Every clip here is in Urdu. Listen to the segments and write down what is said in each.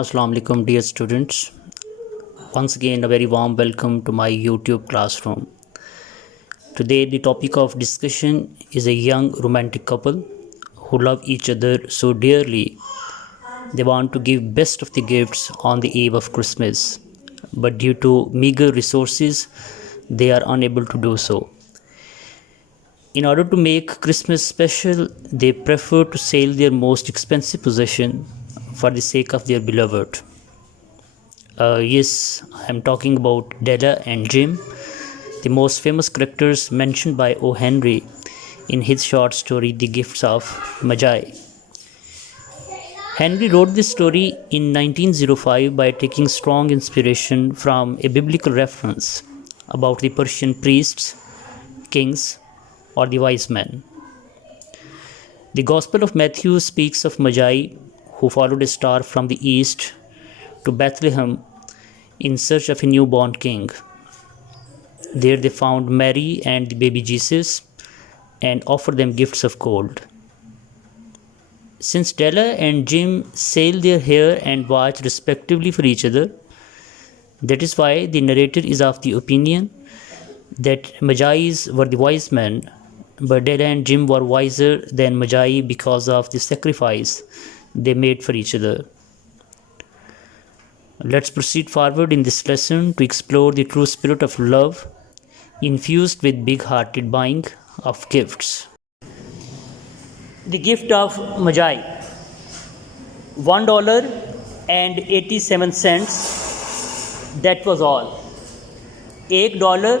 Assalamu alaikum, dear students. Once again, a very warm welcome to my YouTube classroom. Today, the topic of discussion is a young romantic couple who love each other so dearly they want to give best of the gifts on the eve of Christmas, but due to meager resources, they are unable to do so. In order to make Christmas special, they prefer to sell their most expensive possession for the sake of their beloved. Yes, I'm talking about Della and Jim, the most famous characters mentioned by O. Henry in his short story The Gifts of Magi. Henry wrote this story in 1905 by taking strong inspiration from a biblical reference about the Persian priests, kings, or the wise men. The Gospel of Matthew speaks of Magi who followed a star from the east to Bethlehem in search of a newborn king. There they found Mary and the baby Jesus and offered them gifts of gold. Since Della and Jim sell their hair and watch respectively for each other, that is why the narrator is of the opinion that Magi's were the wise men, but Della and Jim were wiser than Magi because of the sacrifice they made for each other. Let's proceed forward in this lesson to explore the true spirit of love infused with big-hearted buying of gifts. The gift of Magi, $1.87, that was all. $1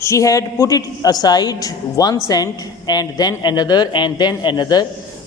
She had put it aside 1 cent and then another and then another.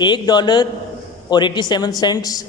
$1.87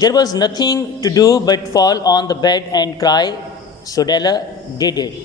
There was nothing to do but fall on the bed and cry, so Della did it.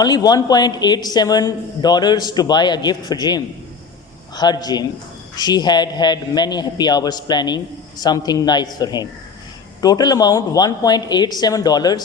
Only $1.87 to buy a gift for Jim. Her Jim, she had many happy hours planning something nice for him. Total amount $1.87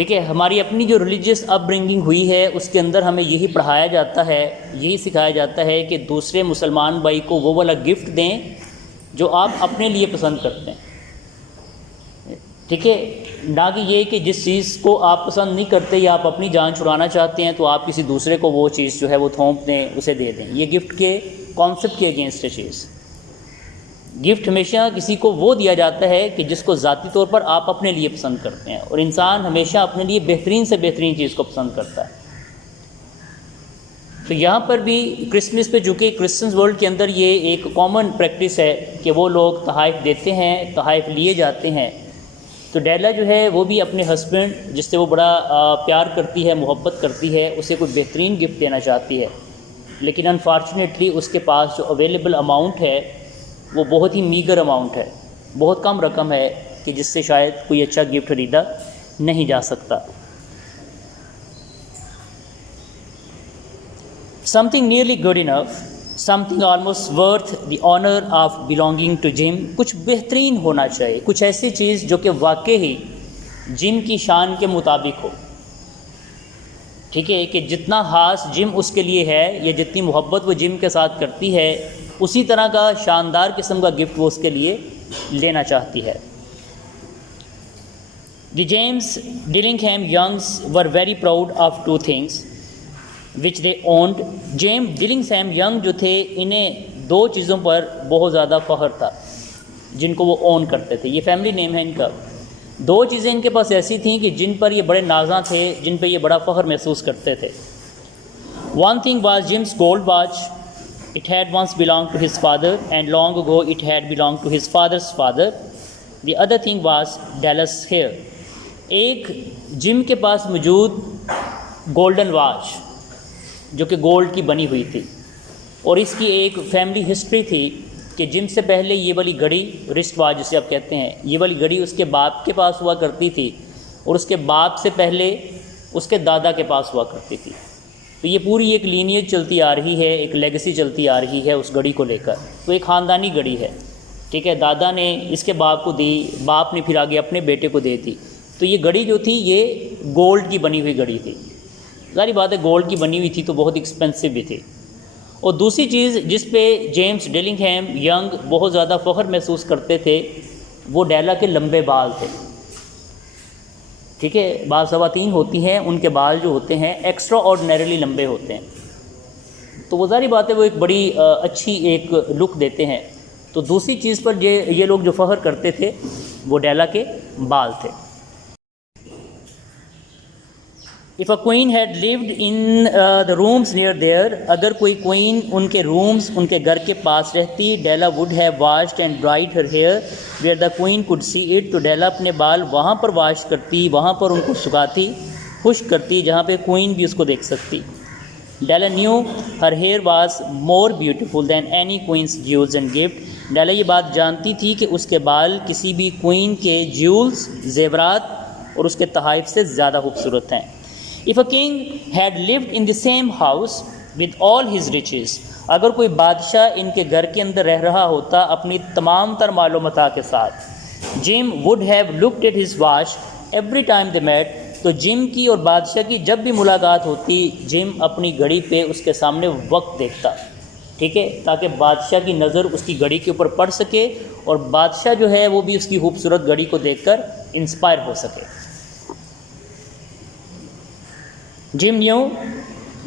ٹھیک ہے، ہماری اپنی جو ریلیجیس اپ برنگنگ ہوئی ہے اس کے اندر ہمیں یہی پڑھایا جاتا ہے، یہی سکھایا جاتا ہے کہ دوسرے مسلمان بھائی کو وہ والا گفٹ دیں جو آپ اپنے لیے پسند کرتے ہیں، ٹھیک ہے، نہ کہ یہ کہ جس چیز کو آپ پسند نہیں کرتے یا آپ اپنی جان چھڑانا چاہتے ہیں تو آپ کسی دوسرے کو وہ چیز جو ہے وہ تھونپ دیں، اسے دے دیں۔ یہ گفٹ کے کانسیپٹ کے اگینسٹ ہے چیز۔ گفٹ ہمیشہ کسی کو وہ دیا جاتا ہے کہ جس کو ذاتی طور پر آپ اپنے لیے پسند کرتے ہیں، اور انسان ہمیشہ اپنے لیے بہترین سے بہترین چیز کو پسند کرتا ہے۔ تو یہاں پر بھی کرسمس پہ چونکہ کرسچنز ورلڈ کے اندر یہ ایک کامن پریکٹس ہے کہ وہ لوگ تحائف دیتے ہیں، تحائف لیے جاتے ہیں۔ تو ڈیلا جو ہے وہ بھی اپنے ہسبینڈ جس سے وہ بڑا پیار کرتی ہے، محبت کرتی ہے، اسے کوئی بہترین گفٹ دینا چاہتی ہے، لیکن انفارچونیٹلی اس کے پاس جو اویلیبل اماؤنٹ ہے وہ بہت ہی میگر اماؤنٹ ہے، بہت کم رقم ہے کہ جس سے شاید کوئی اچھا گفٹ خریدا نہیں جا سکتا۔ Something nearly good enough, something almost worth the honor of belonging to Jim، کچھ بہترین ہونا چاہیے، کچھ ایسی چیز جو کہ واقعی جم کی شان کے مطابق ہو، ٹھیک ہے، کہ جتنا خاص جم اس کے لیے ہے یا جتنی محبت وہ جم کے ساتھ کرتی ہے اسی طرح کا شاندار قسم کا گفٹ وہ اس کے لیے لینا چاہتی ہے۔ The James Dillingham Youngs were very proud of two things which they owned۔ James Dillingham Young جو تھے انہیں دو چیزوں پر بہت زیادہ فخر تھا جن کو وہ اون کرتے تھے، یہ فیملی نیم ہے ان کا۔ دو چیزیں ان کے پاس ایسی تھیں کہ جن پر یہ بڑے نازاں تھے، جن پہ یہ بڑا فخر محسوس کرتے تھے۔ One thing was Jim's gold watch۔ It had once belonged to his father and long ago it had belonged to his father's father۔ The other thing was Dallas hair۔ ایک جم کے پاس موجود گولڈن واچ جو کہ گولڈ کی بنی ہوئی تھی، اور اس کی ایک فیملی ہسٹری تھی کہ جم سے پہلے یہ والی گھڑی، رسٹ واچ جسے آپ کہتے ہیں، یہ والی گھڑی اس کے باپ کے پاس ہوا کرتی تھی، اور اس کے باپ سے پہلے اس کے دادا کے پاس ہوا کرتی تھی۔ تو یہ پوری ایک لینیج چلتی آ رہی ہے، ایک لیگیسی چلتی آ رہی ہے اس گھڑی کو لے کر۔ تو ایک خاندانی گھڑی ہے، ٹھیک ہے، دادا نے اس کے باپ کو دی، باپ نے پھر آگے اپنے بیٹے کو دے دی۔ تو یہ گھڑی جو تھی یہ گولڈ کی بنی ہوئی گھڑی تھی، ظاہری بات ہے گولڈ کی بنی ہوئی تھی تو بہت ایکسپینسو بھی تھی۔ اور دوسری چیز جس پہ جیمز ڈلنگہیم ینگ بہت زیادہ فخر محسوس کرتے تھے وہ ڈیلا کے لمبے بال تھے، ٹھیک ہے، بعض خواتین ہوتی ہیں ان کے بال جو ہوتے ہیں ایکسٹرا آرڈنریلی لمبے ہوتے ہیں، تو وہ ظاہری بات ہے وہ ایک بڑی اچھی ایک لک دیتے ہیں۔ تو دوسری چیز پر یہ لوگ جو فخر کرتے تھے وہ ڈیلا کے بال تھے۔ If a queen had lived in the rooms near there، اگر کوئی کوئین ان کے رومز، ان کے گھر کے پاس رہتی، ڈیلا would have washed and dried her hair where the queen could see it، تو ڈیلا اپنے بال وہاں پر واش کرتی، وہاں پر ان کو سکھاتی، خشک کرتی جہاں پہ کوئین بھی اس کو دیکھ سکتی۔ ڈیلا knew her hair was more beautiful than any queen's jewels and gift، ڈیلا یہ بات جانتی تھی کہ اس کے بال کسی بھی کوئین کے جیولز، زیورات اور اس کے تحائف سے زیادہ خوبصورت ہیں۔ If a king had lived in the same house with all his riches، اگر کوئی بادشاہ ان کے گھر کے اندر رہ رہا ہوتا اپنی تمام تر مال و متاع کے ساتھ، Jim would have looked at his watch every time they met، تو جم کی اور بادشاہ کی جب بھی ملاقات ہوتی جم اپنی گھڑی پہ اس کے سامنے وقت دیکھتا، ٹھیک ہے، تاکہ بادشاہ کی نظر اس کی گھڑی کے اوپر پڑ سکے اور بادشاہ جو ہے وہ بھی اس کی خوبصورت گھڑی کو دیکھ کر انسپائر ہو سکے۔ Jim knew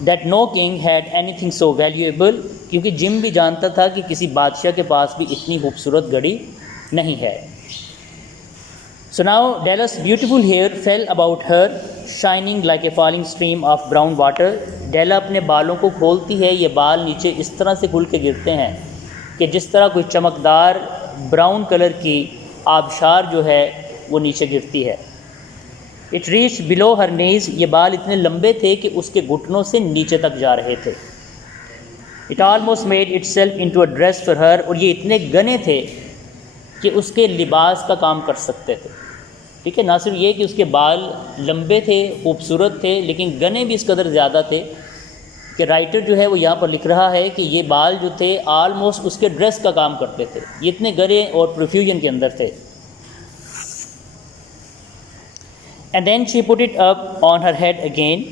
that no king had anything so valuable، کیونکہ جم بھی جانتا تھا کہ کسی بادشاہ کے پاس بھی اتنی خوبصورت گھڑی نہیں ہے۔ So now Della's beautiful hair fell about her shining like a falling stream of brown water۔ ڈیلا اپنے بالوں کو کھولتی ہے، یہ بال نیچے اس طرح سے کھل کے گرتے ہیں کہ جس طرح کوئی چمکدار براؤن کلر کی آبشار جو ہے وہ نیچے گرتی ہے۔ It reached below her knees، یہ بال اتنے لمبے تھے کہ اس کے گھٹنوں سے نیچے تک جا رہے تھے۔ It almost made itself into a dress for her، اور یہ اتنے گنے تھے کہ اس کے لباس کا کام کر سکتے تھے، ٹھیک ہے، نہ صرف یہ کہ اس کے بال لمبے تھے، خوبصورت تھے، لیکن گنے بھی اس قدر زیادہ تھے کہ رائٹر جو ہے وہ یہاں پر لکھ رہا ہے کہ یہ بال جو تھے آلموسٹ اس کے ڈریس کا کام کرتے تھے، یہ اتنے گنے اور پروفیوژن کے اندر تھے۔ And then she put it up on her head again,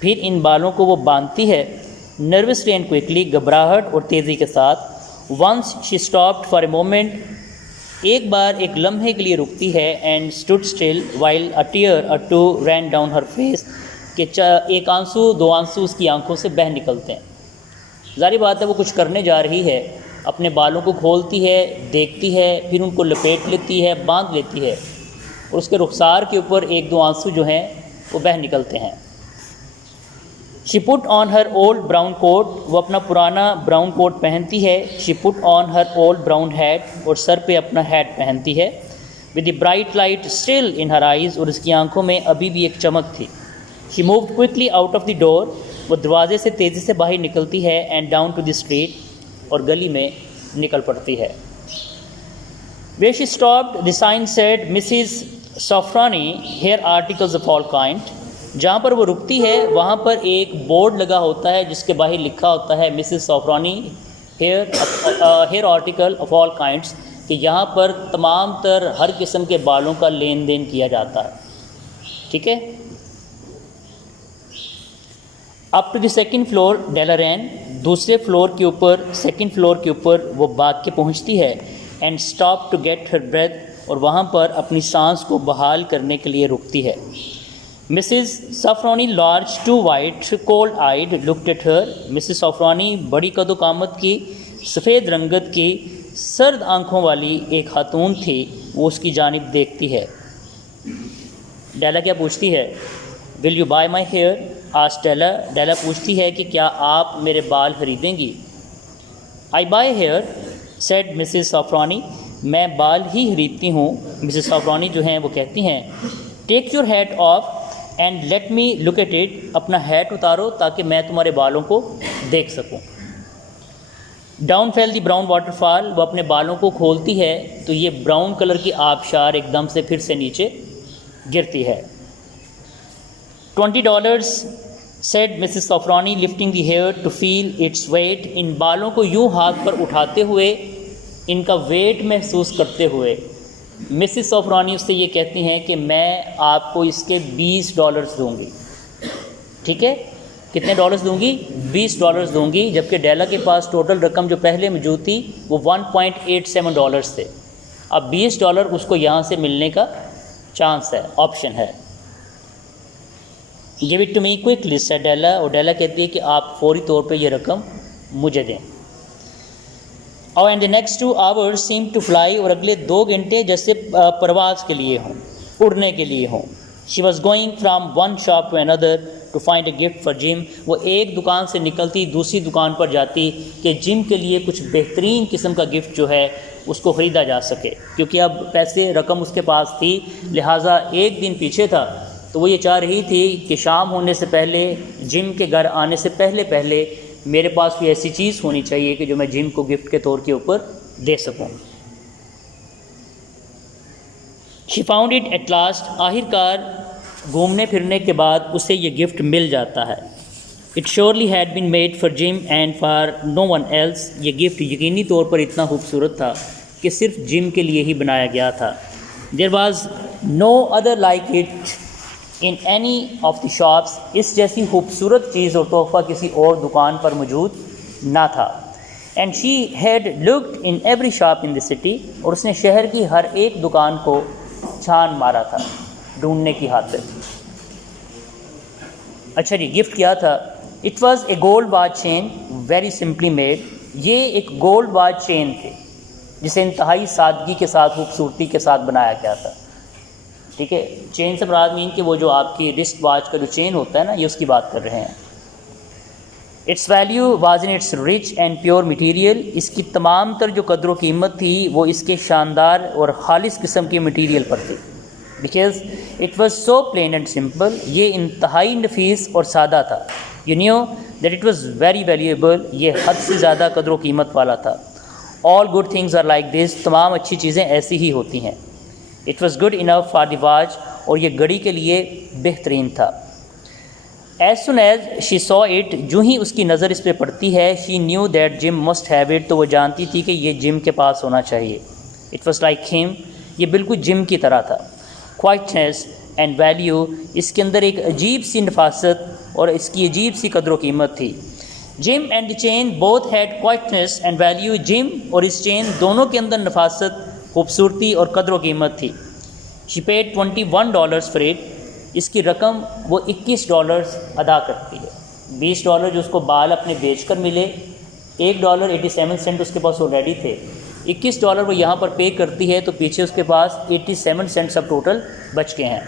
پھر ان بالوں کو وہ باندھتی ہے نروسلی اینڈ کوئکلی، گھبراہٹ اور تیزی کے ساتھ. Once she stopped for a moment, ایک بار ایک لمحے کے لیے رکتی ہے. And stood still while a tear or two ran down her face, کہ ایک آنسو دو آنسو اس کی آنکھوں سے بہہ نکلتے ہیں. ظاہری بات ہے وہ کچھ کرنے جا رہی ہے، اپنے بالوں کو کھولتی ہے، دیکھتی ہے، پھر ان کو لپیٹ لیتی ہے، باندھ لیتی ہے، اور اس کے رخسار کے اوپر ایک دو آنسو جو ہیں وہ بہہ نکلتے ہیں. شی put on her old brown کوٹ، وہ اپنا پرانا براؤن کوٹ پہنتی ہے. She put on her old brown hat, اور سر پہ اپنا ہیٹ پہنتی ہے. With the bright light still in her eyes, اور اس کی آنکھوں میں ابھی بھی ایک چمک تھی. She moved quickly out of the door, وہ دروازے سے تیزی سے باہر نکلتی ہے. And down to the street, اور گلی میں نکل پڑتی ہے. Where she stopped the sign said Mrs Sofronie hair articles of all kind, جہاں پر وہ رکتی ہے وہاں پر ایک بورڈ لگا ہوتا ہے جس کے باہر لکھا ہوتا ہے Mrs Sofronie hair article of all kinds, کہ یہاں پر تمام تر ہر قسم کے بالوں کا لین دین کیا جاتا ہے. ٹھیک ہے. Up to the second floor Della ran, دوسرے فلور کے اوپر، سیکنڈ فلور کے اوپر وہ بھاگ کے پہنچتی ہے. And stop to get her breath, اور وہاں پر اپنی سانس کو بحال کرنے کے لیے رکتی ہے. Mrs Sofronie large too white cold eyed looked at her, Mrs Sofronie بڑی قد و قامت کی، سفید رنگت کی، سرد آنکھوں والی ایک خاتون تھی. وہ اس کی جانب دیکھتی ہے. ڈیلا کیا پوچھتی ہے؟ Will you buy my hair? آج ڈیلا پوچھتی ہے کہ کیا آپ میرے بال خریدیں گی؟ آئی بائی ہیئر سیڈ مسز سافرانی، میں بال ہی خریدتی ہوں. مسز سافرانی جو ہیں وہ کہتی ہیں take your hat off and let me look at it, اپنا ہیٹ اتارو تاکہ میں تمہارے بالوں کو دیکھ سکوں. Down fell the brown waterfall, وہ اپنے بالوں کو کھولتی ہے تو یہ براؤن کلر کی آبشار ایک دم سے پھر سے نیچے گرتی ہے. $20 said Mrs Sofronie lifting the hair to feel its weight, ان بالوں کو یوں ہاتھ پر اٹھاتے ہوئے، ان کا ویٹ محسوس کرتے ہوئے مسز سافرانی اس سے یہ کہتی ہیں کہ میں آپ کو اس کے $20 دوں گی. ٹھیک ہے. کتنے ڈالرز دوں گی؟ $20 دوں گی، جبکہ ڈیلا کے پاس ٹوٹل رقم جو پہلے موجود تھی وہ $1.87 تھے. اب $20 اس کو یہاں سے ملنے کا چانس ہے، آپشن ہے. Give it to me quickly said Della, اور ڈیلا کہتی ہے کہ آپ فوری طور پہ یہ رقم مجھے دیں. اور and the next 2 hours seem to fly, اور اگلے 2 گھنٹے جیسے پرواز کے لیے ہوں، اڑنے کے لیے ہوں. She was going from one shop to another to find a gift for Jim, وہ ایک دکان سے نکلتی دوسری دکان پر جاتی کہ جم کے لیے کچھ بہترین قسم کا گفٹ جو ہے اس کو خریدا جا سکے، کیونکہ اب پیسے رقم اس کے پاس تھی، لہٰذا ایک دن پیچھے تھا. تو وہ یہ چاہ رہی تھی کہ شام ہونے سے پہلے، جم کے گھر آنے سے پہلے میرے پاس کوئی ایسی چیز ہونی چاہیے کہ جو میں جم کو گفٹ کے طور کے اوپر دے سکوں. She found it at last, آخر کار گھومنے پھرنے کے بعد اسے یہ گفٹ مل جاتا ہے. It surely had been made for Jim and for no one else, یہ گفٹ یقینی طور پر اتنا خوبصورت تھا کہ صرف جم کے لیے ہی بنایا گیا تھا. There was no other like it in any of the shops, اس جیسی خوبصورت چیز اور تحفہ کسی اور دکان پر موجود نہ تھا. And she had looked in every shop in the city, اور اس نے شہر کی ہر ایک دکان کو چھان مارا تھا ڈھونڈنے کی خاطر. اچھا جی، گفٹ کیا تھا؟ It was a gold watch chain very simply made, یہ ایک گولڈ واچ چین تھی جسے انتہائی سادگی کے ساتھ، خوبصورتی کے ساتھ بنایا گیا تھا. ٹھیک ہے. چین سے مراد مین کہ وہ جو آپ کی رسٹ واچ کا جو چین ہوتا ہے نا، یہ اس کی بات کر رہے ہیں. Its value was in its rich and pure material, اس کی تمام تر جو قدر و قیمت تھی وہ اس کے شاندار اور خالص قسم کے مٹیریل پر تھی. Because it was so plain and simple, یہ انتہائی نفیس اور سادہ تھا. You knew that it was very valuable, یہ حد سے زیادہ قدر و قیمت والا تھا. All good things are like this, تمام اچھی چیزیں ایسی ہی ہوتی ہیں. It was good enough for the watch, اور یہ گھڑی کے لیے بہترین تھا. As soon as she saw it, جو ہی اس کی نظر اس پہ پڑتی ہے، she knew that gym must have it, تو وہ جانتی تھی کہ یہ جم کے پاس ہونا چاہیے. اٹ واز لائک ہم، یہ بالکل جم کی طرح تھا. کوائٹنیس اینڈ ویلیو، اس کے اندر ایک عجیب سی نفاست اور اس کی عجیب سی قدر و قیمت تھی. Jim and the chain both had quietness and value. Jim اور اس چین دونوں کے اندر نفاست، خوبصورتی اور قدر و قیمت تھی. شی پیڈ $21 فار اٹ. اس کی رقم وہ $21 ادا کرتی ہے. $20 جو اس کو بال اپنے بیچ کر ملے، $1.87 اس کے پاس آلریڈی تھے، $21 وہ یہاں پر پے کرتی ہے، تو پیچھے اس کے پاس 87 سینٹس اب ٹوٹل بچ کے ہیں.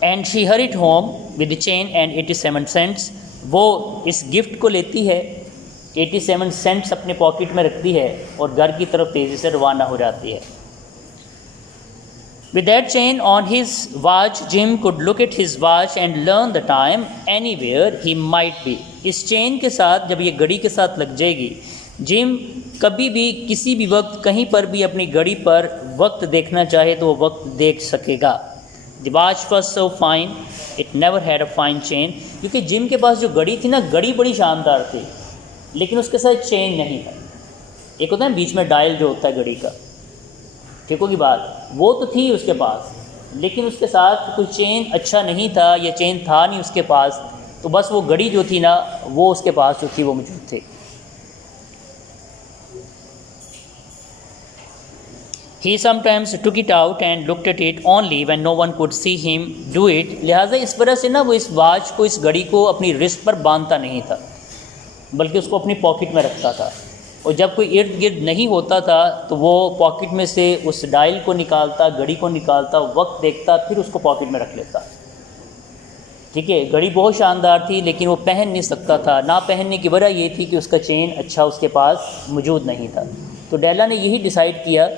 And she hurried home with the chain and 87 cents. وہ اس گفٹ کو لیتی ہے، 87 سینٹس اپنے پاکٹ میں رکھتی ہے اور گھر کی طرف تیزی سے روانہ ہو جاتی ہے. With that chain on his watch, Jim could look at his watch and learn the time anywhere he might be. اس چین کے ساتھ جب یہ گھڑی کے ساتھ لگ جائے گی، جم کبھی بھی کسی بھی وقت کہیں پر بھی اپنی گھڑی پر وقت دیکھنا چاہے تو وہ وقت دیکھ سکے گا. The watch was so fine, it never had a fine chain. کیونکہ جم کے پاس جو گھڑی تھی نا، گھڑی بڑی شاندار تھی لیکن اس کے ساتھ چین نہیں ہے. ایک ہوتا ہے بیچ میں ڈائل جو ہوتا ہے گھڑی کا، ٹھیک ہوگی بات، وہ تو تھی اس کے پاس لیکن اس کے ساتھ کوئی چین اچھا نہیں تھا یا چین تھا نہیں اس کے پاس، تو بس وہ گھڑی جو تھی نا وہ اس کے پاس جو تھی وہ موجود تھی. He sometimes took it out and looked at it only when no one could see him do it. لہٰذا اس وجہ سے نا وہ اس واچ کو، اس گھڑی کو اپنی رسٹ پر باندھتا نہیں تھا بلکہ اس کو اپنی پاکٹ میں رکھتا تھا، اور جب کوئی ارد گرد نہیں ہوتا تھا تو وہ پاکٹ میں سے اس ڈائل کو نکالتا، گھڑی کو نکالتا، وقت دیکھتا، پھر اس کو پاکٹ میں رکھ لیتا. ٹھیک ہے، گھڑی بہت شاندار تھی لیکن وہ پہن نہیں سکتا تھا. نہ پہننے کی وجہ یہ تھی کہ اس کا چین اچھا اس کے پاس موجود نہیں تھا. تو ڈیلا نے یہی ڈیسائیڈ کیا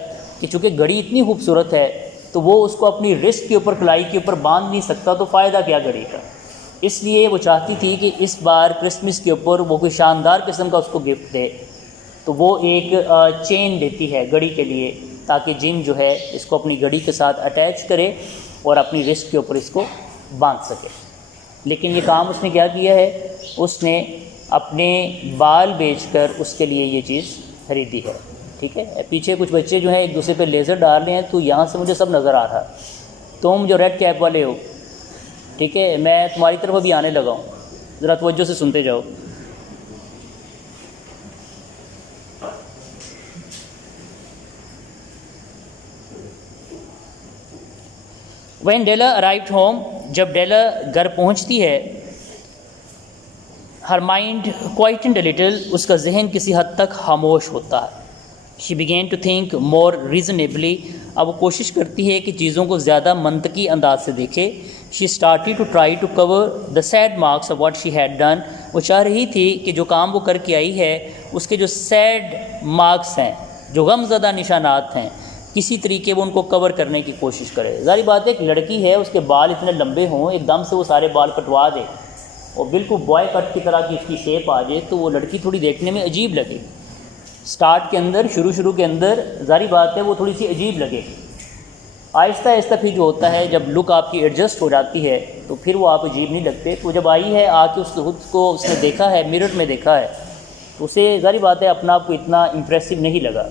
کہ چونکہ گھڑی اتنی خوبصورت ہے تو وہ اس کو اپنی رسٹ کے اوپر، کلائی کے اوپر باندھ نہیں سکتا، تو فائدہ کیا گھڑی کا. اس لیے وہ چاہتی تھی کہ اس بار کرسمس کے اوپر وہ کوئی شاندار قسم کا اس کو گفٹ دے، تو وہ ایک چین دیتی ہے گھڑی کے لیے تاکہ جم جو ہے اس کو اپنی گھڑی کے ساتھ اٹیچ کرے اور اپنی رسٹ کے اوپر اس کو باندھ سکے. لیکن یہ کام اس نے کیا کیا ہے، اس نے اپنے بال بیچ کر اس کے لیے یہ چیز خریدی ہے. ٹھیک ہے، پیچھے کچھ بچے جو ہیں ایک دوسرے پہ لیزر ڈال رہے ہیں، تو یہاں سے مجھے سب نظر آ رہا. تم جو ریڈ کیپ والے ہو، ٹھیک ہے، میں تمہاری طرف ابھی آنے لگا ہوں، ذرا توجہ سے سنتے جاؤ. When Della arrived home, جب ڈیلا گھر پہنچتی ہے، her mind quietened a little. اس کا ذہن کسی حد تک خاموش ہوتا ہے. She began to think more reasonably. اب وہ کوشش کرتی ہے کہ چیزوں کو زیادہ منطقی انداز سے دیکھے. She started to try to cover the sad marks of what she had done. وہ چاہ رہی تھی کہ جو کام وہ کر کے آئی ہے اس کے جو سیڈ مارکس ہیں، جو غم زدہ نشانات ہیں، کسی طریقے وہ ان کو کور کرنے کی کوشش کرے. ظاہر بات ہے ایک لڑکی ہے، اس کے بال اتنے لمبے ہوں، ایک دم سے وہ سارے بال کٹوا دے اور بالکل بوائے کٹ کی طرح کی اس کی شیپ آ جائے تو وہ لڑکی تھوڑی دیکھنے میں عجیب لگے. سٹارٹ کے اندر، شروع کے اندر ظاہر بات ہے وہ تھوڑی سی عجیب لگے. آہستہ آہستہ پھر جو ہوتا ہے جب لک آپ کی ایڈجسٹ ہو جاتی ہے تو پھر وہ آپ عجیب نہیں لگتے. تو جب آئی ہے آ کے اس خود کو اس نے دیکھا ہے، مرر میں دیکھا ہے، تو اسے ظاہر بات ہے اپنا آپ کو اتنا امپریسو نہیں لگا.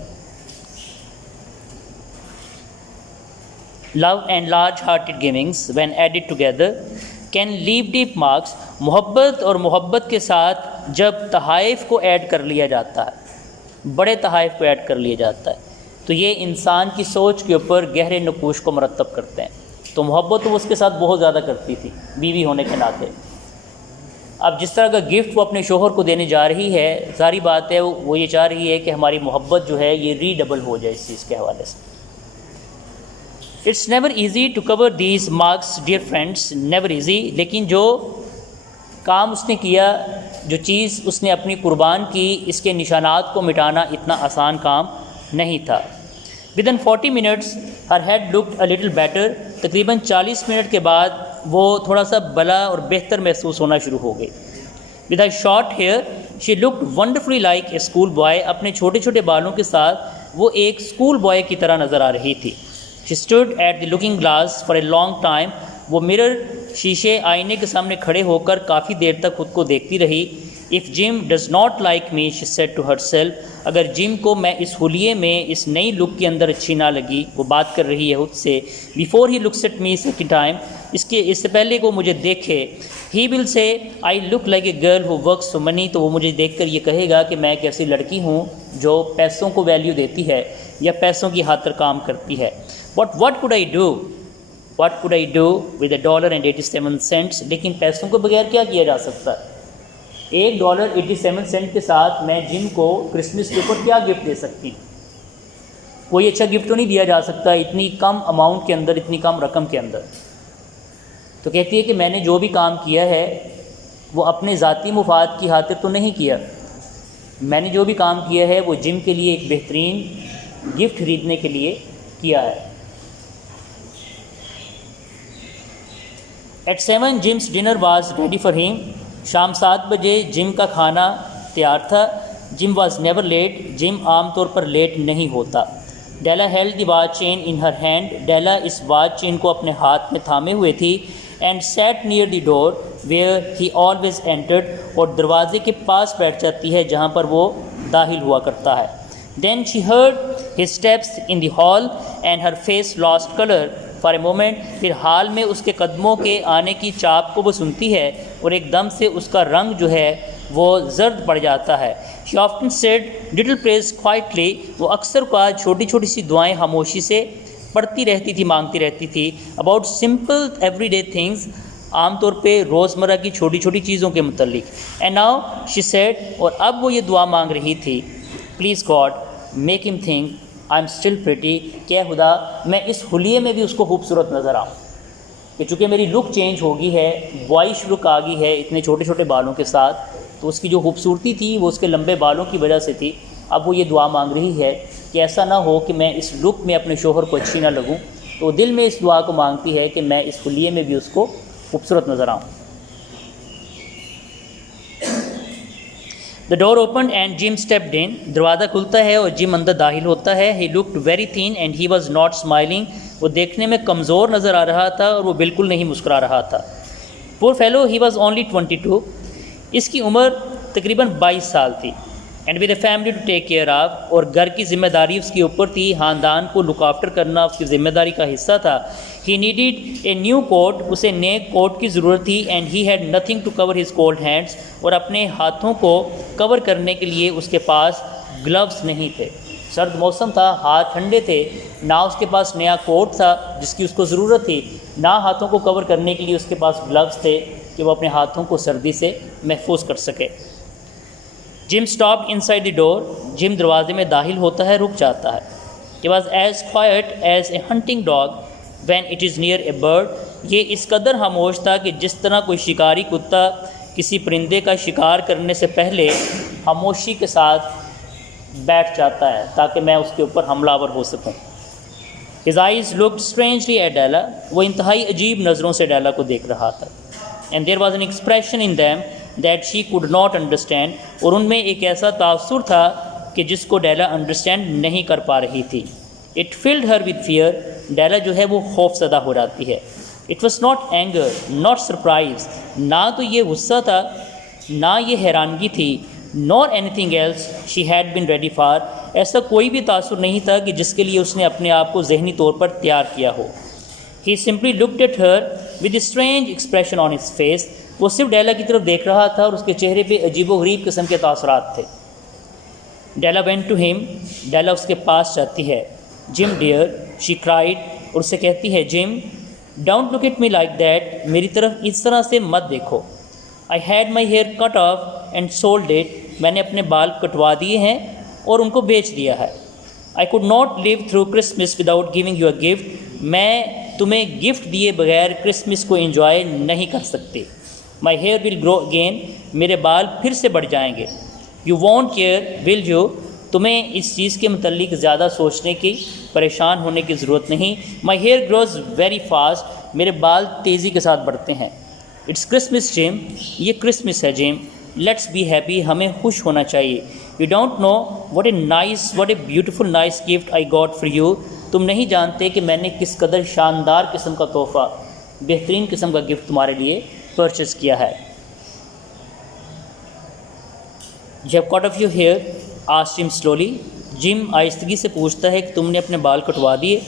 Love and large-hearted givings, when added together, can leave deep marks. محبت اور محبت کے ساتھ جب تحائف کو ایڈ کر لیا جاتا ہے، بڑے تحائف کو ایڈ کر لیا جاتا ہے، تو یہ انسان کی سوچ کے اوپر گہرے نقوش کو مرتب کرتے ہیں. تو محبت وہ اس کے ساتھ بہت زیادہ کرتی تھی بیوی ہونے کے ناطے. اب جس طرح کا گفٹ وہ اپنے شوہر کو دینے جا رہی ہے، ظاہری بات ہے وہ یہ چاہ رہی ہے کہ ہماری محبت جو ہے یہ ری ڈبل ہو جائے اس چیز کے حوالے سے. It's never easy to cover these marks, dear friends, never easy. لیکن جو کام اس نے کیا، جو چیز اس نے اپنی قربان کی، اس کے نشانات کو مٹانا اتنا آسان کام نہیں تھا. Within 40 minutes, her head looked a little better. تقریباً 40 منٹ کے بعد وہ تھوڑا سا بلا اور بہتر محسوس ہونا شروع ہو گئی. With her short hair, she looked wonderfully like a school boy. اپنے چھوٹے چھوٹے بالوں کے ساتھ وہ ایک اسکول بوائے کی طرح نظر آ رہی تھی. She stood at the looking glass for a long time. وہ مرر، شیشے، آئینے کے سامنے کھڑے ہو کر کافی دیر تک خود کو دیکھتی رہی. If Jim does not like me, she said to herself, اگر جم کو میں اس حلیے میں اس نئی لک کے اندر اچھی نہ لگی، وہ بات کر رہی ہے خود سے، before he looks at me second time، اس سے پہلے کہ وہ مجھے دیکھے، he will say I look like a girl who works for money، تو وہ مجھے دیکھ کر یہ کہے گا کہ میں ایک ایسی لڑکی ہوں جو پیسوں کو ویلیو دیتی ہے یا پیسوں کی خاطر کام کرتی ہے۔ But what could I do with $1.87؟ لیکن پیسوں کو بغیر کیا کیا جا سکتا ہے؟ $1.87 کے ساتھ میں جم کو کرسمس کے اوپر کیا گفٹ دے سکتی ہوں؟ کوئی اچھا گفٹ تو نہیں دیا جا سکتا اتنی کم اماؤنٹ کے اندر، اتنی کم رقم کے اندر۔ تو کہتی ہے کہ میں نے جو بھی کام کیا ہے وہ اپنے ذاتی مفاد کی خاطر تو نہیں کیا، میں نے جو بھی کام کیا ہے وہ جم کے لیے ایک بہترین گفٹ خریدنے کے لیے کیا ہے۔ At 7 Jim's dinner was ready for him، شام 7 بجے جم کا کھانا تیار تھا۔ Jim was never late, Jim عام طور پر لیٹ نہیں ہوتا۔ Della held the watch chain in her hand, Della اس واچ چین کو اپنے ہاتھ میں تھامے ہوئے تھی۔ And sat near the door where he always entered, اور دروازے کے پاس بیٹھ جاتی ہے جہاں پر وہ داخل ہوا کرتا ہے۔ Then she heard his steps in the hall and her face lost colour for a moment, پھر حال میں اس کے قدموں کے آنے کی چاپ کو وہ سنتی ہے اور ایک دم سے اس کا رنگ جو ہے وہ زرد پڑ جاتا ہے۔ شی آفٹن سیڈ لٹل پریز کوائٹلی، وہ اکثر کا چھوٹی چھوٹی سی دعائیں خاموشی سے پڑھتی رہتی تھی، مانگتی رہتی تھی۔ About simple every day things, عام طور پہ روزمرہ کی چھوٹی چھوٹی چیزوں کے متعلق۔ اینڈ ناؤ شی سیڈ، اور اب وہ یہ دعا مانگ رہی تھی، پلیز گاڈ میک ہم think I am still pretty, کہ خدا میں اس حلیے میں بھی اس کو خوبصورت نظر آؤں، کہ چونکہ میری لک چینج ہو گئی ہے، بوائش لک آ گئی ہے اتنے چھوٹے چھوٹے بالوں کے ساتھ، تو اس کی جو خوبصورتی تھی وہ اس کے لمبے بالوں کی وجہ سے تھی۔ اب وہ یہ دعا مانگ رہی ہے کہ ایسا نہ ہو کہ میں اس لک میں اپنے شوہر کو اچھی نہ لگوں، تو دل میں اس دعا کو مانگتی ہے کہ میں اس حلیے میں بھی اس کو خوبصورت نظر آؤں۔ The door opened and Jim stepped in، دروازہ کھلتا ہے اور جم اندر داخل ہوتا ہے۔ He looked very thin and he was not smiling، وہ دیکھنے میں کمزور نظر آ رہا تھا اور وہ بالکل نہیں مسکرا رہا تھا۔ Poor fellow he was only 22، اس کی عمر تقریباً 22 سال تھی۔ And with a family to take care of, اور گھر کی ذمہ داری اس کے اوپر تھی، خاندان کو لک آفٹر کرنا اس کی ذمہ داری کا حصہ تھا۔ ہی نیڈیڈ اے نیو کوٹ، اسے نئے کوٹ کی ضرورت تھی۔ And he had nothing to cover his cold hands, اور اپنے ہاتھوں کو کور کرنے کے لیے اس کے پاس گلوز نہیں تھے۔ سرد موسم تھا، ہاتھ ٹھنڈے تھے، نہ اس کے پاس نیا کوٹ تھا جس کی اس کو ضرورت تھی، نہ ہاتھوں کو کور کرنے کے لیے اس کے پاس گلوز تھے کہ وہ اپنے ہاتھوں کو سردی سے محفوظ کر سکے۔ جم اسٹاپڈ ان سائڈ دی ڈور، جم دروازے میں داخل ہوتا ہے، رک جاتا ہے۔ He was as quiet as a hunting dog when it is near a bird، یہ اس قدر خاموش تھا کہ جس طرح کوئی شکاری کتا کسی پرندے کا شکار کرنے سے پہلے خاموشی کے ساتھ بیٹھ جاتا ہے تاکہ میں اس کے اوپر حملہ آور ہو سکوں۔ His eyes looked strangely at Della، وہ انتہائی عجیب نظروں سے ڈیلا کو دیکھ رہا تھا۔ And there was an expression in them that she could not understand، اور ان میں ایک ایسا تاثر تھا کہ جس کو ڈیلا انڈرسٹینڈ نہیں کر پا رہی تھی۔ It filled her with fear، ڈیلا جو ہے وہ خوف زدہ ہو جاتی ہے۔ It was not anger، not surprise، نہ تو یہ غصہ تھا نہ یہ حیرانگی تھی، nor anything else she had been ready for، ایسا کوئی بھی تاثر نہیں تھا کہ جس کے لیے اس نے اپنے آپ کو ذہنی طور پر تیار کیا ہو۔ He simply looked at her with a strange expression on his face، وہ صرف ڈیلا کی طرف دیکھ رہا تھا اور اس کے چہرے پہ عجیب و غریب قسم کے تاثرات تھے۔ ڈیلا went to him، ڈیلا اس کے پاس جاتی ہے۔ Jim dear، she cried، اور اسے کہتی ہے جم don't look at me like that، میری طرف اس طرح سے مت دیکھو۔ I had my hair cut off and sold it، میں نے اپنے بال کٹوا دیے ہیں اور ان کو بیچ دیا ہے۔ I could not live through Christmas without giving you a gift، میں تمہیں گفٹ دیے بغیر کرسمس کو انجوائے نہیں کر سکتے۔ My hair will grow again، میرے بال پھر سے بڑھ جائیں گے۔ You won't care will you، تمہیں اس چیز کے متعلق زیادہ سوچنے کی، پریشان ہونے کی ضرورت نہیں۔ My hair grows very fast، میرے بال تیزی کے ساتھ بڑھتے ہیں۔ It's Christmas Jim، یہ کرسمس ہے جم، Let's be happy، ہمیں خوش ہونا چاہیے۔ You don't know what a beautiful nice gift I got for you، تم نہیں جانتے کہ میں نے کس قدر شاندار قسم کا تحفہ، بہترین قسم کا گفٹ تمہارے لیے پرچیز کیا ہے۔ You have cut off your hair? asked him slowly. جم آہستگی سے پوچھتا ہے کہ تم نے اپنے بال کٹوا دیے.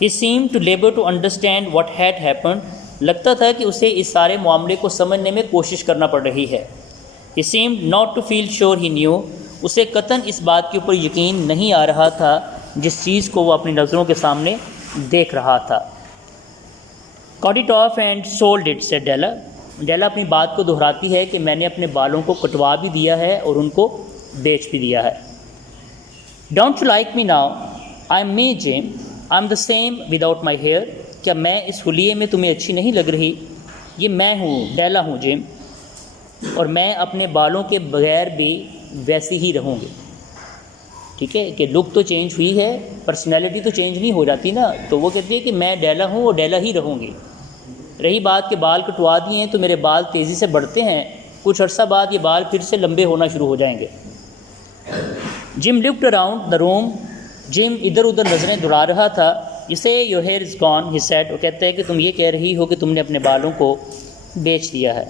He seemed to labor to understand what had happened. لگتا تھا کہ اسے اس سارے معاملے کو سمجھنے میں کوشش کرنا پڑ رہی ہے. He seemed not to feel sure he knew. اسے قطعاً اس بات کے اوپر یقین نہیں آ رہا تھا جس چیز کو وہ اپنی نظروں کے سامنے دیکھ رہا تھا. Cut it off and sold it, said Della. ڈیلا اپنی بات کو دہراتی ہے کہ میں نے اپنے بالوں کو کٹوا بھی دیا ہے اور ان کو بیچ بھی دیا ہے. Don't you like me now? I'm me, Jim. I'm the same without my hair. کیا میں اس حلیے میں تمہیں اچھی نہیں لگ رہی؟ یہ میں ہوں، ڈیلا ہوں جم، اور میں اپنے بالوں کے بغیر بھی ویسی ہی رہوں گی. ٹھیک ہے کہ لک تو چینج ہوئی ہے، پرسنالٹی تو چینج نہیں ہو جاتی نا. تو وہ کہتی ہے کہ میں ڈیلا ہوں اور ڈیلا ہی رہوں گی. رہی بات کہ بال کٹوا دیے ہیں تو میرے بال تیزی سے بڑھتے ہیں، کچھ عرصہ بعد یہ بال پھر سے لمبے ہونا شروع ہو جائیں گے. جم لکڈ اراؤنڈ دا روم. جم ادھر ادھر نظریں دوڑا رہا تھا. اسے your hair is gone, he said. وہ کہتا ہے کہ تم یہ کہہ رہی ہو کہ تم نے اپنے بالوں کو بیچ دیا ہے.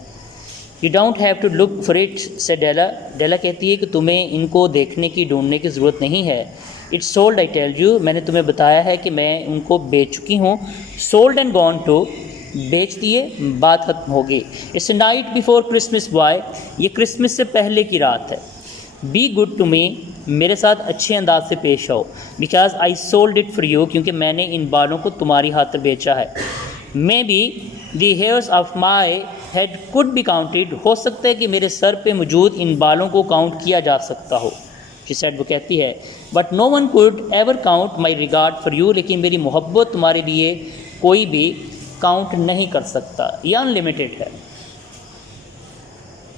You don't have to look for it, said Della. Della کہتی ہے کہ تمہیں ان کو دیکھنے کی، ڈھونڈنے کی ضرورت نہیں ہے. It's sold, I tell you. میں نے تمہیں بتایا ہے کہ میں ان کو بیچ چکی ہوں. سولڈ اینڈ گون ٹو، بیچ دیے، بات ختم ہو گئی. It's a night before Christmas boy. یہ کرسمس سے پہلے کی رات ہے. بی گڈ ٹو می، میرے ساتھ اچھے انداز سے پیش آؤ. Because I sold it for you, کیونکہ میں نے ان بالوں کو تمہاری خاطر بیچا ہے. Maybe the hairs of my head could be counted. ہو سکتا ہے کہ میرے سر پہ موجود ان بالوں کو کاؤنٹ کیا جا سکتا ہو. شی سیڈ، وہ کہتی ہے. But no one could ever count my regard for you. لیکن میری محبت تمہارے لیے کوئی بھی کاؤنٹ نہیں کر سکتا، یہ ان لمیٹڈ ہے.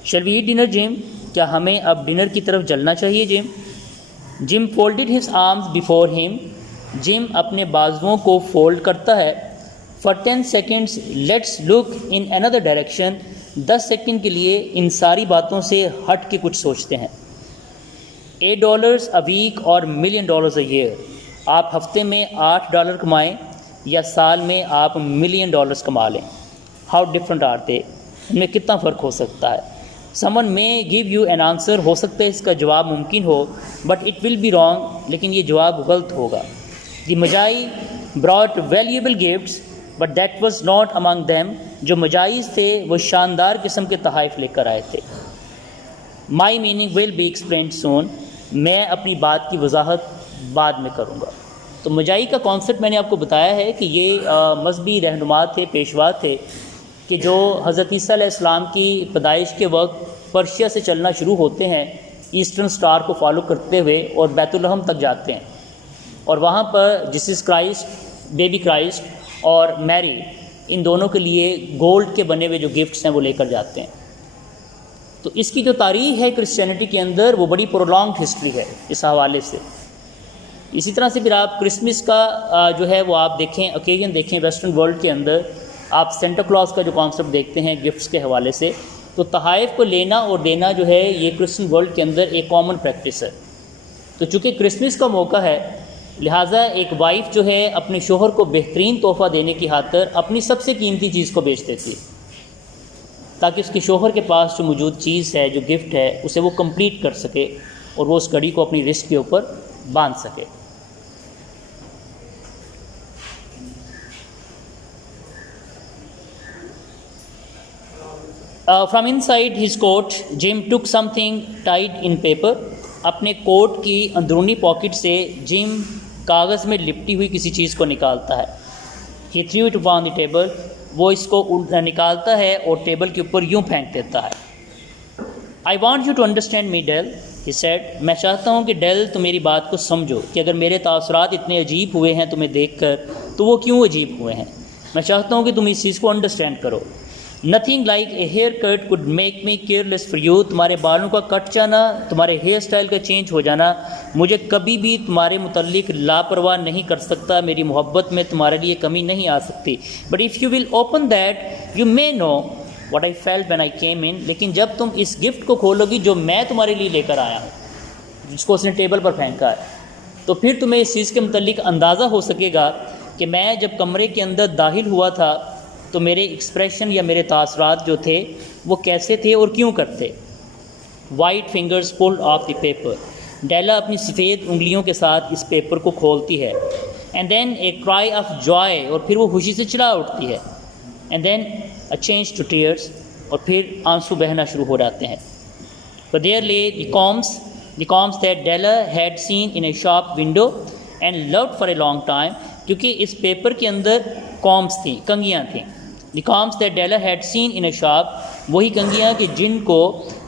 Shall we eat dinner Jim? کیا ہمیں اب ڈنر کی طرف چلنا چاہیے Jim? Jim folded his arms before him. Jim اپنے بازوؤں کو فولڈ کرتا ہے. For 10 seconds let's look in another direction. 10 second کے لیے ان ساری باتوں سے ہٹ کے کچھ سوچتے ہیں. $8 a week اور $1 million a year. آپ ہفتے میں $8 کمائیں یا سال میں آپ $1 million کما لیں. ہاؤ ڈفرنٹ آر دے؟ ان میں کتنا فرق ہو سکتا ہے. سمن may give you an answer. ہو سکتا ہے اس کا جواب ممکن ہو، but it will be wrong. لیکن یہ جواب غلط ہوگا. دی مجائی brought valuable gifts but that was not among them. جو مجائز تھے وہ شاندار قسم کے تحائف لے کر آئے تھے. my meaning will be explained soon. میں اپنی بات کی وضاحت بعد میں کروں گا. تو مجائی کا کانسیپٹ میں نے آپ کو بتایا ہے کہ یہ مذہبی رہنما تھے، پیشوا تھے، کہ جو حضرت عیسیٰ علیہ السلام کی پیدائش کے وقت پرشیا سے چلنا شروع ہوتے ہیں ایسٹرن سٹار کو فالو کرتے ہوئے اور بیت الحم تک جاتے ہیں. اور وہاں پر جیسس کرائسٹ، بیبی کرائسٹ اور میری، ان دونوں کے لیے گولڈ کے بنے ہوئے جو گفٹس ہیں وہ لے کر جاتے ہیں. تو اس کی جو تاریخ ہے کرسچینٹی کے اندر وہ بڑی پرولونگڈ ہسٹری ہے اس حوالے سے. اسی طرح سے پھر آپ کرسمس کا جو ہے وہ آپ دیکھیں، اوکیزن دیکھیں ویسٹرن ورلڈ کے اندر، آپ سینٹا کلاس کا جو کانسیپٹ دیکھتے ہیں گفٹس کے حوالے سے، تو تحائف کو لینا اور دینا جو ہے یہ کرسچن ورلڈ کے اندر ایک کامن پریکٹس ہے. تو چونکہ کرسمس کا موقع ہے لہٰذا ایک وائف جو ہے اپنے شوہر کو بہترین تحفہ دینے کی خاطر اپنی سب سے قیمتی چیز کو بیچ دیتی ہے تاکہ اس کے شوہر کے پاس جو موجود چیز ہے، جو گفٹ ہے، اسے وہ کمپلیٹ کر سکے اور وہ اس گھڑی کو اپنی رسٹ کے اوپر باندھ سکے. From inside his coat, Jim took something tied in paper. اپنے کوٹ کی اندرونی پاکٹ سے جم کاغذ میں لپٹی ہوئی کسی چیز کو نکالتا ہے. He threw it upon the table. وہ اس کو نکالتا ہے اور ٹیبل کے اوپر یوں پھینک دیتا ہے. I want you to understand me, Del, he said. میں چاہتا ہوں کہ ڈیل تم میری بات کو سمجھو کہ اگر میرے تاثرات اتنے عجیب ہوئے ہیں تمہیں دیکھ کر تو وہ کیوں عجیب ہوئے ہیں. میں چاہتا ہوں کہ تم اس چیز کو انڈرسٹینڈ کرو. Nothing like a haircut could make me careless for you. تمہارے بالوں کا کٹ جانا، تمہارے ہیئر سٹائل کا چینج ہو جانا مجھے کبھی بھی تمہارے متعلق لاپرواہ نہیں کر سکتا. میری محبت میں تمہارے لیے کمی نہیں آ سکتی. But if you will open that, you may know what I felt when I came in. لیکن جب تم اس گفٹ کو کھولو گی جو میں تمہارے لیے لے کر آیا ہوں، جس کو اس نے ٹیبل پر پھینکا ہے، تو پھر تمہیں اس چیز کے متعلق اندازہ ہو سکے گا کہ میں جب کمرے کے اندر داخل ہوا تھا تو میرے ایکسپریشن یا میرے تاثرات جو تھے وہ کیسے تھے اور کیوں کرتے. white fingers pulled off the paper. ڈیلا اپنی سفید انگلیوں کے ساتھ اس پیپر کو کھولتی ہے. And then a cry of joy, اور پھر وہ خوشی سے چلا اٹھتی ہے. And then a change to tears, اور پھر آنسو بہنا شروع ہو جاتے ہیں. But there lay the combs that Della had seen in a shop window and loved for a long time. کیونکہ اس پیپر کے اندر کامس تھیں, کنگھیاں تھیں. The combs that Della had seen in a shop, وہی کنگھیاں کہ جن کو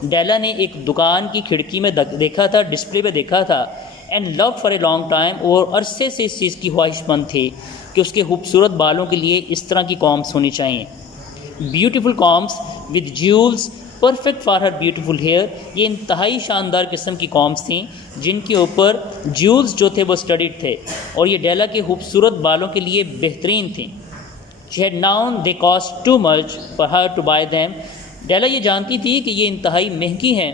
ڈیلا نے ایک دکان کی کھڑکی میں دیکھا تھا, ڈسپلے پہ دیکھا تھا. And loved for a long time, اور عرصے سے اس چیز کی خواہش مند تھی کہ اس کے خوبصورت بالوں کے لیے اس طرح کی کامس ہونی چاہیے. Beautiful comes with jewels perfect for her beautiful hair. یہ انتہائی شاندار قسم کی کامس تھیں جن کے اوپر جیولز جو تھے وہ اسٹڈیڈ تھے, اور یہ ڈیلا کے خوبصورت بالوں کے لیے بہترین تھیں. She had known they cost too much for her to buy them. ڈیلا یہ جانتی تھی کہ یہ انتہائی مہنگی ہیں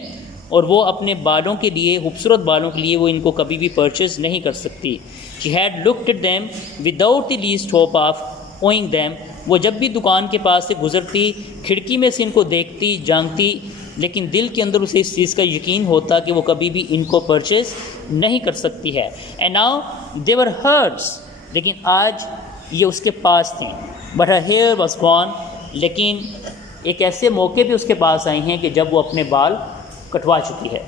اور وہ اپنے بالوں کے لیے, خوبصورت بالوں کے لیے وہ ان کو کبھی بھی پرچیز نہیں کر سکتی. She had looked at them without the least hope of owning them. وہ جب بھی دکان کے پاس سے گزرتی, کھڑکی میں سے ان کو دیکھتی, جانتی, لیکن دل کے اندر اسے اس چیز کا یقین ہوتا کہ وہ کبھی بھی ان کو پرچیز نہیں کر سکتی ہے. And now they were hers, لیکن آج یہ اس کے پاس تھیں. But her hair was gone, لیکن ایک ایسے موقع پہ اس کے پاس آئی ہیں کہ جب وہ اپنے بال کٹوا چکی ہے.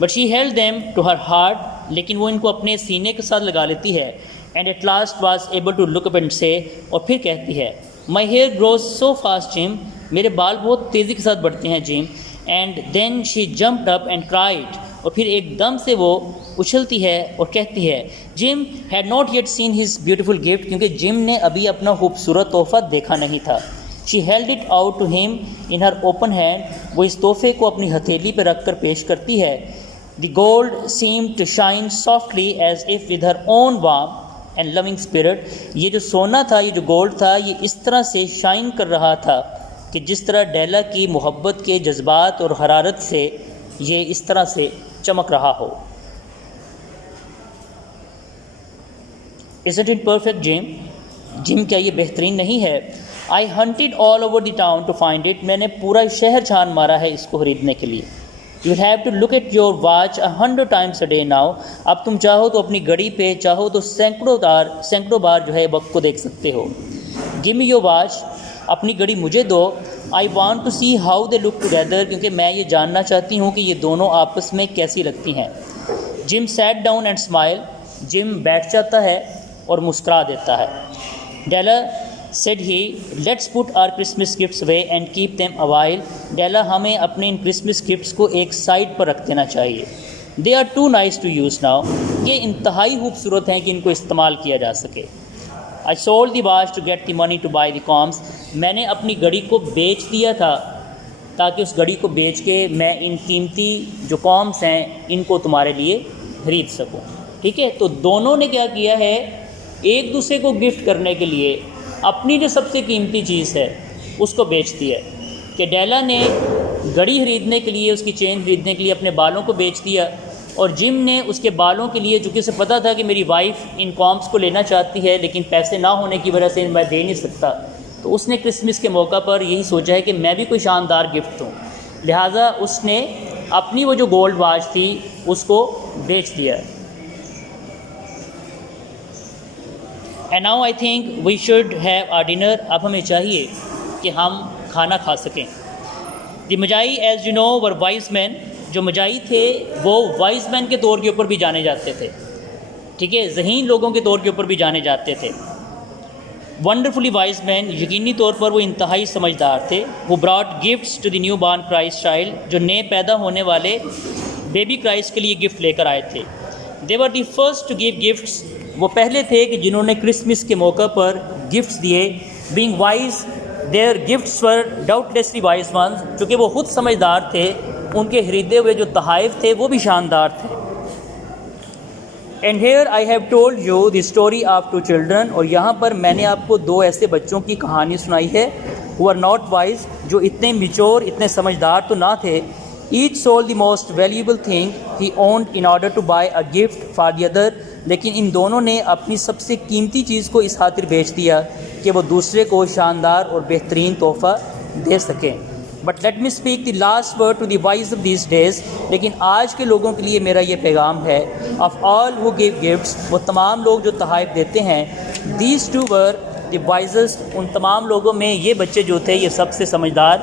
But she held them to her heart, لیکن وہ ان کو اپنے سینے کے ساتھ لگا لیتی ہے. And at last was able to look up and say, اور پھر کہتی ہے, My hair grows so fast, Jim. میرے بال بہت تیزی کے ساتھ بڑھتے ہیں, جم. And then she jumped up and cried. اور پھر ایک دم سے وہ اچھلتی ہے اور کہتی ہے, Jim had not yet seen his beautiful gift, کیونکہ جم نے ابھی اپنا خوبصورت تحفہ دیکھا نہیں تھا. She held it out to him in her open hand. وہ اس تحفے کو اپنی ہتھیلی پہ رکھ کر پیش کرتی ہے. The gold seemed to shine softly as if with her own warm and loving spirit. یہ جو سونا تھا, یہ جو گولڈ تھا, یہ اس طرح سے شائن کر رہا تھا کہ جس طرح ڈیلا کی محبت کے جذبات اور حرارت سے یہ اس طرح سے چمک رہا ہو. Isn't it perfect, Jim? جم کیا یہ بہترین نہیں ہے؟ I hunted all over the town to find it. میں نے پورا شہر چھان مارا ہے اس کو خریدنے کے لیے. You will have to look at your watch 100 times a day now. اب تم چاہو تو اپنی گھڑی پہ, چاہو تو سینکڑوں بار جو ہے وقت کو دیکھ سکتے ہو. Give me your watch. اپنی گھڑی مجھے دو. I want to see how they look together. کیونکہ میں یہ جاننا چاہتی ہوں کہ یہ دونوں آپس میں کیسی لگتی ہیں. Jim sat down and smiled. جم بیٹھ جاتا ہے اور مسکرا دیتا ہے. Della said he, let's put our Christmas gifts away and keep them a while. ڈیلا, ہمیں اپنے ان کرسمس گفٹس کو ایک سائڈ پر رکھ دینا چاہیے. They are too nice to use now. یہ انتہائی خوبصورت ہیں کہ ان کو استعمال کیا جا سکے. I sold the watch to get the money to buy the combs. میں نے اپنی گھڑی کو بیچ دیا تھا تاکہ اس گھڑی کو بیچ کے میں ان قیمتی جو کامس ہیں ان کو تمہارے لیے خرید سکوں. ٹھیک ہے, تو دونوں نے کیا کیا ہے, ایک دوسرے کو گفٹ کرنے کے لیے اپنی جو سب سے قیمتی چیز ہے اس کو بیچتی ہے. کہ ڈیلا نے گھڑی خریدنے کے لیے, اس کی چین خریدنے کے لیے اپنے بالوں کو بیچ دیا, اور جم نے اس کے بالوں کے لیے, چونکہ اسے پتہ تھا کہ میری وائف ان کامس کو لینا چاہتی ہے لیکن پیسے نہ ہونے کی وجہ سے میں دے نہیں سکتا, تو اس نے کرسمس کے موقع پر یہی سوچا ہے کہ میں بھی کوئی شاندار گفٹ دوں, لہٰذا اس نے اپنی وہ جو گولڈ واچ تھی اس کو بیچ دیا. And now I think we should have our dinner. اب ہمیں چاہیے کہ ہم کھانا کھا سکیں. The Magi, as you know, were wise men. جو مجائی تھے وہ وائز مین کے طور کے اوپر بھی جانے جاتے تھے. ٹھیک ہے, ذہین لوگوں کے طور کے اوپر بھی جانے جاتے تھے. ونڈرفلی وائز مین, یقینی طور پر وہ انتہائی سمجھدار تھے. Who brought gifts to the new born Christ child. جو نئے پیدا ہونے والے بیبی کرائسٹ کے لیے گفٹ لے کر آئے تھے. They were the first to give gifts. وہ پہلے تھے کہ جنہوں نے کرسمس کے موقع پر گفٹس دیے. Being wise, their gifts were doubtlessly wise ones. چونکہ وہ خود سمجھدار تھے, ان کے خریدے ہوئے جو تحائف تھے وہ بھی شاندار تھے. And here I have told you the story of two children. اور یہاں پر میں نے آپ کو دو ایسے بچوں کی کہانی سنائی ہے. Who are not wise, جو اتنے میچور, اتنے سمجھدار تو نہ تھے. Each sold the most valuable thing he owned in order to buy a gift for the other. لیکن ان دونوں نے اپنی سب سے قیمتی چیز کو اس خاطر بیچ دیا کہ وہ دوسرے کو شاندار اور بہترین تحفہ دے سکیں. But let me speak the last word to the wise of these days. لیکن آج کے لوگوں کے لیے میرا یہ پیغام ہے, of all who give gifts, وہ تمام لوگ جو تحائف دیتے ہیں, دیز ٹو ور دی وائزسٹ, ان تمام لوگوں میں یہ بچے جو تھے یہ سب سے سمجھدار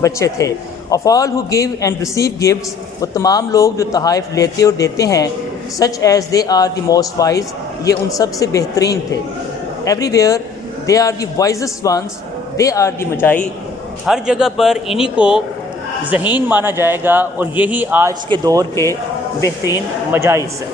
بچے تھے. Of all who give and receive gifts, وہ تمام لوگ جو تحائف لیتے اور دیتے ہیں, such as they are the most wise, یہ ان سب سے بہترین تھے. Everywhere they are the wisest ones, they are the magi, ہر جگہ پر انہی کو ذہین مانا جائے گا, اور یہی آج کے دور کے بہترین مجائز ہیں.